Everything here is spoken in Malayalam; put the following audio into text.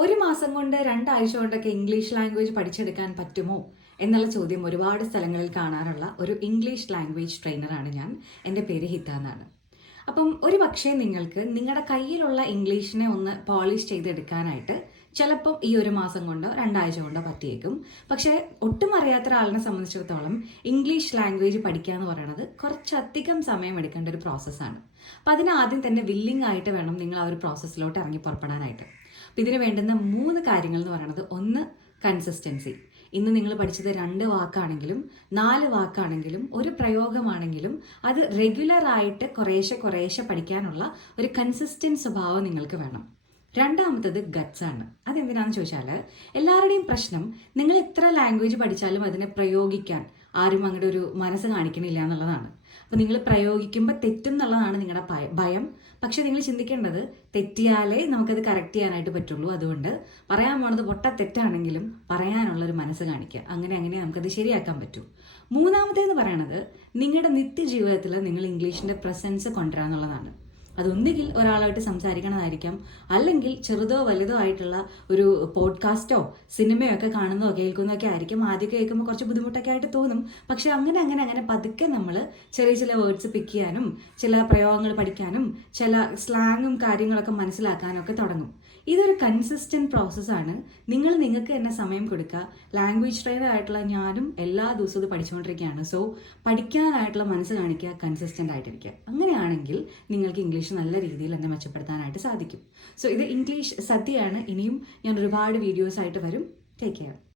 ഒരു മാസം കൊണ്ട് 2 ആഴ്ച കൊണ്ടൊക്കെ ഇംഗ്ലീഷ് ലാംഗ്വേജ് പഠിച്ചെടുക്കാൻ പറ്റുമോ എന്നുള്ള ചോദ്യം ഒരുപാട് സ്ഥലങ്ങളിൽ കാണാറുള്ള ഒരു ഇംഗ്ലീഷ് ലാംഗ്വേജ് ട്രെയിനറാണ് ഞാൻ. എൻ്റെ പേര് ഹിത എന്നാണ്. അപ്പം ഒരു പക്ഷേ നിങ്ങൾക്ക് നിങ്ങളുടെ കയ്യിലുള്ള ഇംഗ്ലീഷിനെ ഒന്ന് പോളിഷ് ചെയ്തെടുക്കാനായിട്ട് ചിലപ്പം ഈ ഒരു മാസം കൊണ്ടോ 2 ആഴ്ച കൊണ്ടോ പറ്റിയേക്കും. പക്ഷേ ഒട്ടും അറിയാത്ത ഒരാളിനെ സംബന്ധിച്ചിടത്തോളം ഇംഗ്ലീഷ് ലാംഗ്വേജ് പഠിക്കുക എന്ന് പറയുന്നത് കുറച്ചധികം സമയം എടുക്കേണ്ട ഒരു പ്രോസസ്സാണ്. അപ്പം അതിന് ആദ്യം തന്നെ വില്ലിംഗ് ആയിട്ട് വേണം നിങ്ങൾ ആ ഒരു പ്രോസസ്സിലോട്ട് ഇറങ്ങി പുറപ്പെടാനായിട്ട്. അപ്പം ഇതിന് വേണ്ടുന്ന 3 കാര്യങ്ങൾ എന്ന് പറയുന്നത്, ഒന്ന് കൺസിസ്റ്റൻസി. ഇന്ന് നിങ്ങൾ പഠിച്ചത് 2 വാക്കാണെങ്കിലും 4 വാക്കാണെങ്കിലും ഒരു പ്രയോഗമാണെങ്കിലും അത് റെഗുലറായിട്ട് കുറേശ്ശെ പഠിക്കാനുള്ള ഒരു കൺസിസ്റ്റൻറ്റ് സ്വഭാവം നിങ്ങൾക്ക് വേണം. രണ്ടാമത്തത് ഗട്ട്സ് ആണ്. അതെന്തിനാണെന്ന് ചോദിച്ചാൽ, എല്ലാവരുടെയും പ്രശ്നം നിങ്ങൾ എത്ര ലാംഗ്വേജ് പഠിച്ചാലും അതിനെ പ്രയോഗിക്കാൻ ആരും അങ്ങോട്ട് ഒരു മനസ്സ് കാണിക്കണില്ല എന്നുള്ളതാണ്. അപ്പോൾ നിങ്ങൾ പ്രയോഗിക്കുമ്പോൾ തെറ്റും എന്നുള്ളതാണ് നിങ്ങളുടെ ഭയം. പക്ഷേ നിങ്ങൾ ചിന്തിക്കേണ്ടത്, തെറ്റിയാലേ നമുക്കത് കറക്റ്റ് ചെയ്യാനായിട്ട് പറ്റുള്ളൂ. അതുകൊണ്ട് പറയാൻ പോണത് പൊട്ട തെറ്റാണെങ്കിലും പറയാനുള്ളൊരു മനസ്സ് കാണിക്കുക. അങ്ങനെ നമുക്കത് ശരിയാക്കാൻ പറ്റൂ. മൂന്നാമത്തേന്ന് പറയണത്, നിങ്ങളുടെ നിത്യജീവിതത്തിൽ നിങ്ങൾ ഇംഗ്ലീഷിൻ്റെ പ്രസൻസ് കൊണ്ടുവരാന്നുള്ളതാണ്. അതൊന്നുകിൽ ഒരാളായിട്ട് സംസാരിക്കണതായിരിക്കാം, അല്ലെങ്കിൽ ചെറുതോ വലുതോ ആയിട്ടുള്ള ഒരു പോഡ്കാസ്റ്റോ സിനിമയോ ഒക്കെ കാണുന്നതോ കേൾക്കുന്നതോ ഒക്കെ ആയിരിക്കും. ആദ്യമൊക്കെ കേൾക്കുമ്പോൾ കുറച്ച് ബുദ്ധിമുട്ടൊക്കെ ആയിട്ട് തോന്നും. പക്ഷെ അങ്ങനെ പതുക്കെ നമ്മൾ ചില വേർഡ്സ് പിക്ക് ചെയ്യാനും ചില പ്രയോഗങ്ങൾ പഠിക്കാനും ചില സ്ലാങ്ങും കാര്യങ്ങളൊക്കെ മനസ്സിലാക്കാനും ഒക്കെ തുടങ്ങും. ഇതൊരു കൺസിസ്റ്റൻറ്റ് പ്രോസസ്സാണ്. നിങ്ങൾക്ക് തന്നെ സമയം കൊടുക്കുക. ലാംഗ്വേജ് ട്രെയിനർ ആയിട്ടുള്ള ഞാനും എല്ലാ ദിവസവും ഇത് പഠിച്ചുകൊണ്ടിരിക്കുകയാണ്. സോ പഠിക്കാനായിട്ടുള്ള മനസ്സ് കാണിക്കുക, കൺസിസ്റ്റൻ്റ് ആയിട്ടിരിക്കുക. അങ്ങനെയാണെങ്കിൽ നിങ്ങൾക്ക് ഇംഗ്ലീഷ് നല്ല രീതിയിൽ തന്നെ മെച്ചപ്പെടുത്താനായിട്ട് സാധിക്കും. സോ ഇത് ഇംഗ്ലീഷ് സദ്യയാണ്. ഇനിയും ഞാൻ ഒരുപാട് വീഡിയോസ് ആയിട്ട് വരും. Take care.